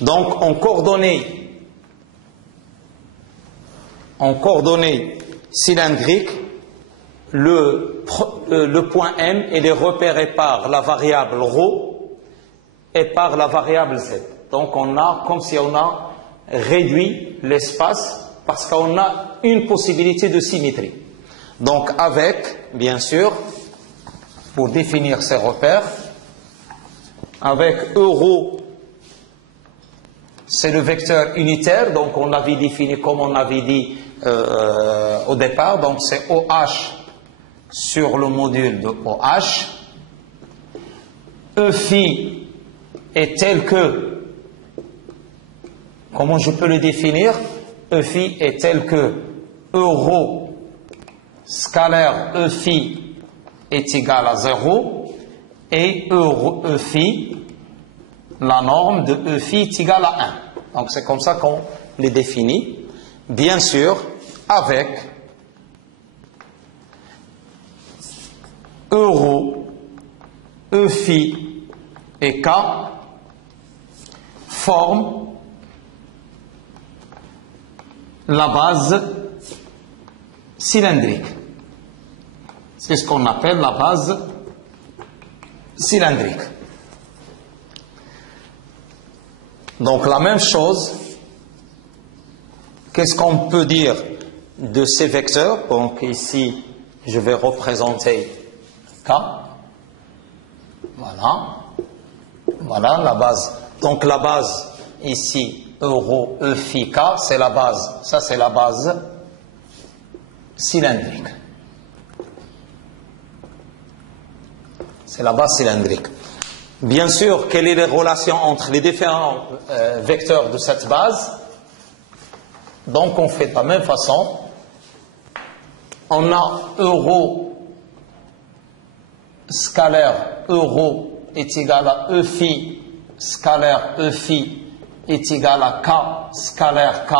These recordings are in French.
Donc en coordonnées cylindriques, le point M il est repéré par la variable ρ et par la variable z. Donc on a comme si on a réduit l'espace parce qu'on a une possibilité de symétrie. Donc avec, bien sûr, pour définir ces repères, avec ρ, c'est le vecteur unitaire, donc on l'avait défini comme on avait dit au départ, donc c'est OH sur le module de OH. E phi est tel que, comment je peux le définir? E phi est tel que ρ scalaire E phi est égal à 0 et E phi, la norme de E phi est égale à 1. Donc c'est comme ça qu'on les définit. Bien sûr, avec ρ, E phi et K forment la base cylindrique. C'est ce qu'on appelle la base cylindrique. Donc la même chose, qu'est-ce qu'on peut dire de ces vecteurs? Donc ici, je vais représenter K. Voilà. Voilà la base. Donc la base ici, ρ, E phi K, c'est la base. Ça c'est la base cylindrique. C'est la base cylindrique. Bien sûr, quelle est la relation entre les différents vecteurs de cette base? Donc on fait de la même façon. On a ρ scalaire ρ est égal à E phi scalaire E phi est égal à K scalaire K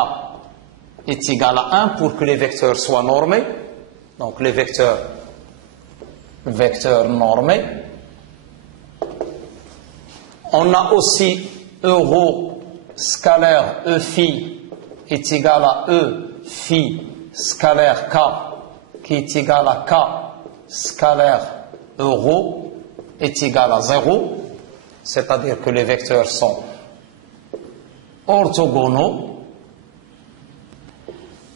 est égal à 1 pour que les vecteurs soient normés. Donc les vecteurs normés. On a aussi ρ scalaire E phi est égal à E phi scalaire K qui est égal à K scalaire ρ est égal à 0, c'est-à-dire que les vecteurs sont orthogonaux.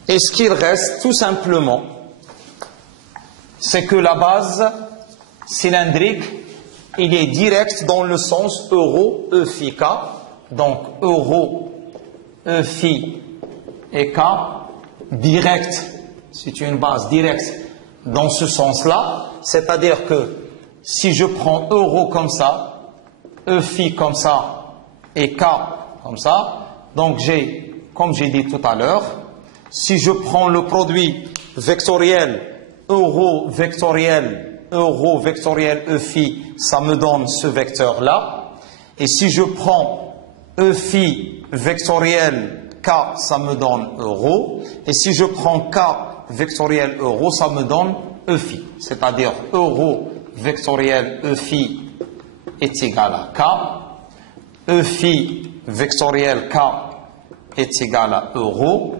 Et ce qu'il reste, tout simplement, c'est que la base cylindrique, il est direct dans le sens ρ, E phi K. Donc ρ, E phi et K, direct, c'est une base directe dans ce sens-là. C'est-à-dire que si je prends ρ comme ça, E phi comme ça et K comme ça, donc j'ai, comme j'ai dit tout à l'heure, si je prends le produit vectoriel ρ vectoriel E phi, ça me donne ce vecteur-là. Et si je prends E phi vectoriel K, ça me donne ρ. Et si je prends K vectoriel ρ, ça me donne E phi. C'est-à-dire ρ vectoriel E phi est égal à K. E phi vectoriel K est égal à ρ.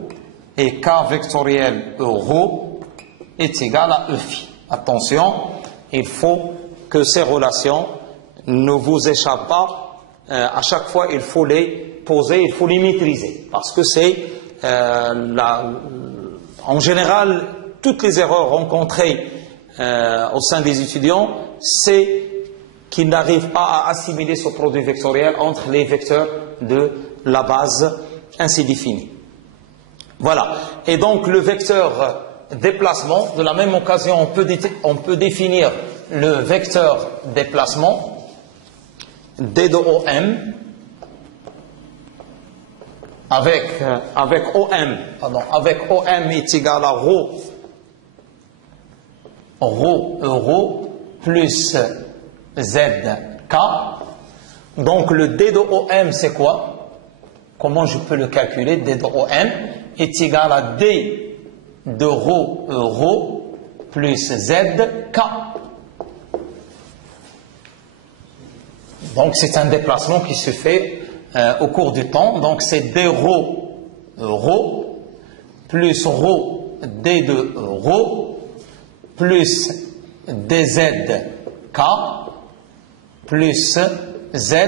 Et K vectoriel ρ est égal à E phi. Attention, il faut que ces relations ne vous échappent pas. À chaque fois, il faut les poser, il faut les maîtriser. Parce que c'est, en général, toutes les erreurs rencontrées au sein des étudiants, c'est qu'ils n'arrivent pas à assimiler ce produit vectoriel entre les vecteurs de la base ainsi définie. Voilà. Et donc le vecteur déplacement, de la même occasion, on peut définir le vecteur déplacement D de OM avec OM est égal à ρ plus ZK. Donc le D de OM c'est quoi? Comment je peux le calculer? D de OM est égal à D de ρ plus ZK. Donc c'est un déplacement qui se fait au cours du temps. Donc c'est d rho rho plus rho d de rho plus dz k plus z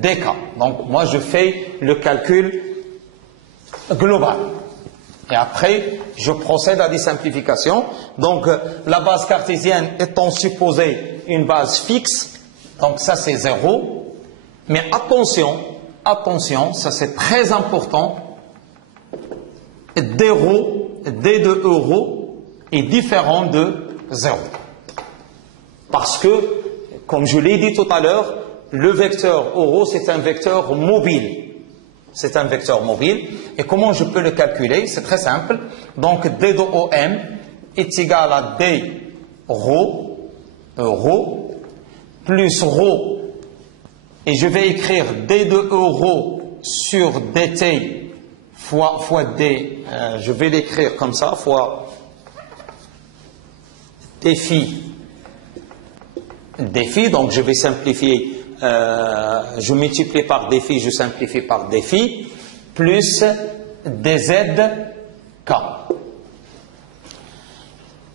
dk. Donc moi je fais le calcul global. Et après, je procède à des simplifications. Donc, la base cartésienne étant supposée une base fixe, donc ça c'est 0. Mais attention, attention, ça c'est très important, d rho, d de euro est différent de 0. Parce que, comme je l'ai dit tout à l'heure, le vecteur euro c'est un vecteur mobile. C'est un vecteur mobile. Et comment je peux le calculer? C'est très simple. Donc, d de OM est égal à d rho, euro, plus rho. Et je vais écrire d de euro sur dt fois d. Je vais l'écrire comme ça, fois défi. Défi, donc je vais simplifier. Je multiplie par défi, je simplifie par défi, plus dzk.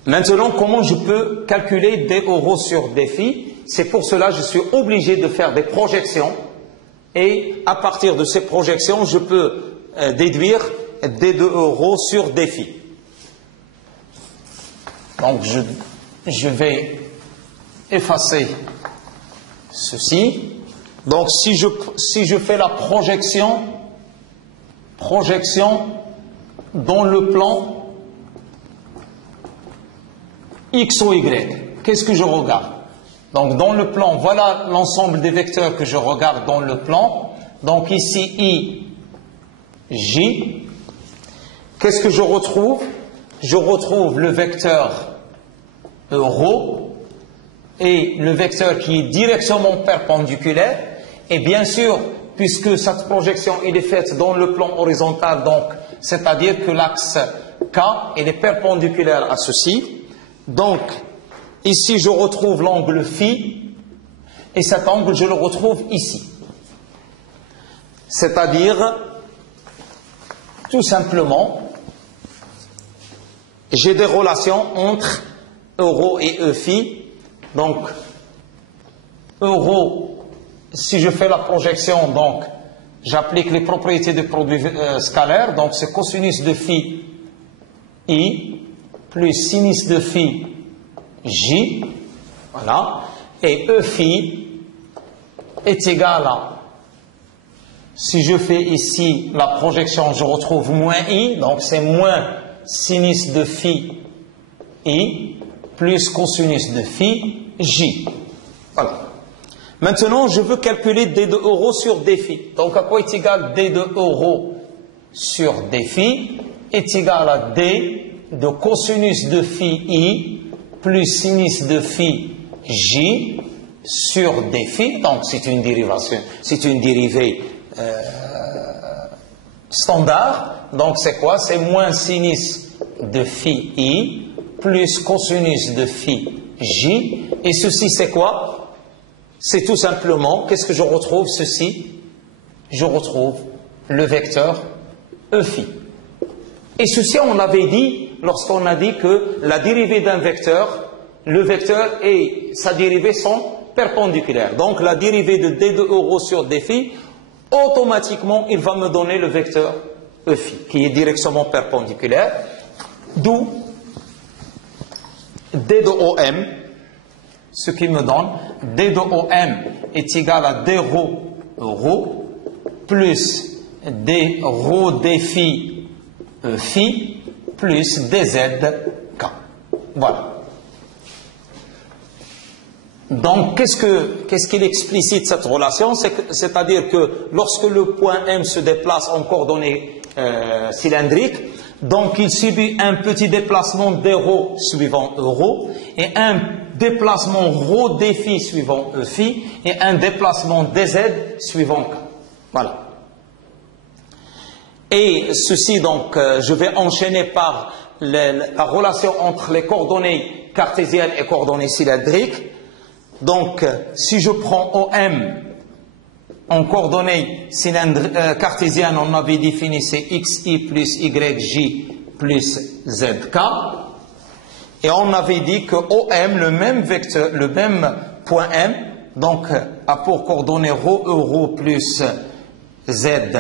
Maintenant, comment je peux calculer d euro sur défi? C'est pour cela que je suis obligé de faire des projections, et à partir de ces projections, je peux déduire d de euro sur défi. Donc, je vais effacer ceci. Donc si je fais la projection dans le plan X ou Y, qu'est-ce que je regarde? Donc dans le plan, voilà l'ensemble des vecteurs que je regarde dans le plan. Donc ici I, J. Qu'est-ce que je retrouve? Je retrouve le vecteur euro et le vecteur qui est directement perpendiculaire. Et bien sûr, puisque cette projection elle est faite dans le plan horizontal, donc c'est-à-dire que l'axe K elle est perpendiculaire à ceci. Donc ici je retrouve l'angle phi, et cet angle je le retrouve ici. C'est-à-dire, tout simplement, j'ai des relations entre euro et E phi. Donc, euro, si je fais la projection, donc, j'applique les propriétés de produit scalaire. Donc, c'est cosinus de phi I plus sinus de phi J. Voilà. Et E phi est égal à, si je fais ici la projection, je retrouve moins I. Donc, c'est moins sinus de phi I plus cosinus de phi J. Voilà. Maintenant, je veux calculer d de euro sur d phi. Donc, à quoi est égal d de euro sur d phi? Est égal à d de cosinus de phi I plus sinus de phi J sur d phi. Donc, c'est une dérivation, c'est une dérivée standard. Donc, c'est quoi? C'est moins sinus de phi I plus cosinus de phi J. Et ceci, c'est quoi? C'est tout simplement, qu'est-ce que je retrouve? Ceci, je retrouve le vecteur E phi. Et ceci, on l'avait dit lorsqu'on a dit que la dérivée d'un vecteur, le vecteur et sa dérivée sont perpendiculaires. Donc, la dérivée de d de euro sur d phi, automatiquement, il va me donner le vecteur E phi, qui est directement perpendiculaire. D'où d de OM, ce qui me donne d de OM est égal à d rho euro plus d rho d phi phi plus dz k. Voilà. Donc, qu'est-ce qu'il explicite cette relation? C'est-à-dire que lorsque le point M se déplace en coordonnées cylindriques, donc il subit un petit déplacement d rho suivant euro, et un déplacement rho d phi suivant E phi, et un déplacement dz suivant k. Voilà. Et ceci, donc, je vais enchaîner par la relation entre les coordonnées cartésiennes et coordonnées cylindriques. Donc, si je prends OM en coordonnées cartésiennes, on avait défini c'est xi plus yj plus zk. Et on avait dit que OM, le même vecteur, le même point M, donc a pour coordonnées ρ plus zk,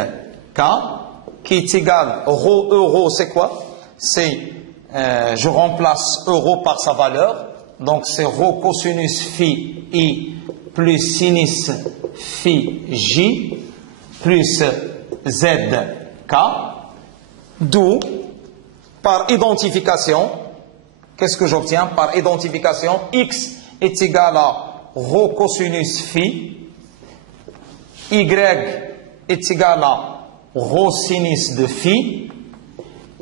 qui est égal, ρ c'est quoi? C'est, je remplace euro par sa valeur, donc c'est ρ cosinus phi i plus sinus phi j plus zk, d'où, par identification, qu'est-ce que j'obtiens? Par identification, x est égal à ρ cosinus phi, y est égal à ρ sinus de phi,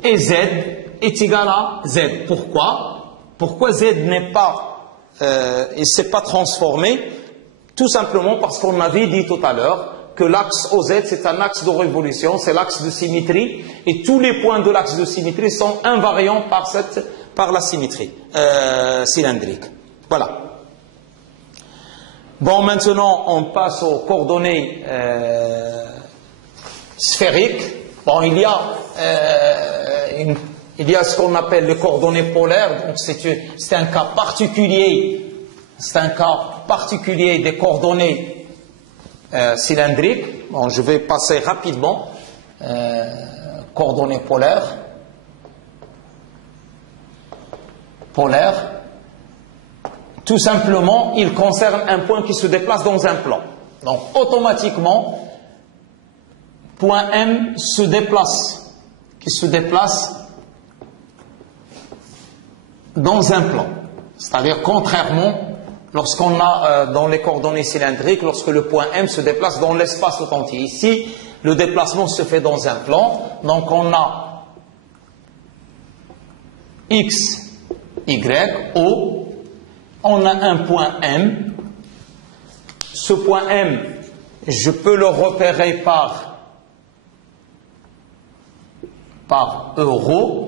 et z est égal à z. Pourquoi? Pourquoi z n'est pas, il ne s'est pas transformé? Tout simplement parce qu'on avait dit tout à l'heure que l'axe OZ c'est un axe de révolution, c'est l'axe de symétrie, et tous les points de l'axe de symétrie sont invariants par la symétrie cylindrique. Voilà. Bon, maintenant on passe aux coordonnées sphériques. Bon, il y a ce qu'on appelle les coordonnées polaires, donc c'est un cas particulier. C'est un cas particulier des coordonnées cylindriques. Bon, je vais passer rapidement. Coordonnées polaires. Tout simplement, il concerne un point qui se déplace dans un plan. Donc, automatiquement, point M se déplace, dans un plan. C'est-à-dire, contrairement, lorsqu'on a dans les coordonnées cylindriques, lorsque le point M se déplace dans l'espace tout entier. Ici, le déplacement se fait dans un plan. Donc, on a X, Y, O. On a un point M. Ce point M, je peux le repérer par euro.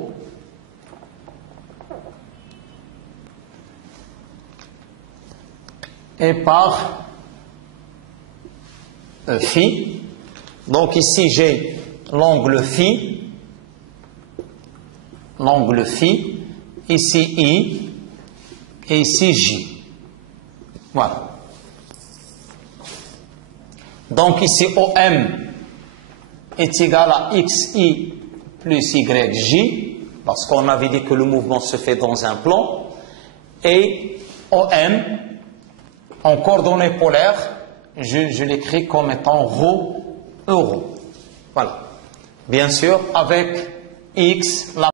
Et par phi. Donc ici j'ai l'angle phi, ici I, et ici J. Voilà. Donc ici OM est égal à XI plus YJ, parce qu'on avait dit que le mouvement se fait dans un plan, et OM, en coordonnées polaires, je l'écris comme étant ρ euro. Voilà. Bien sûr, avec X, la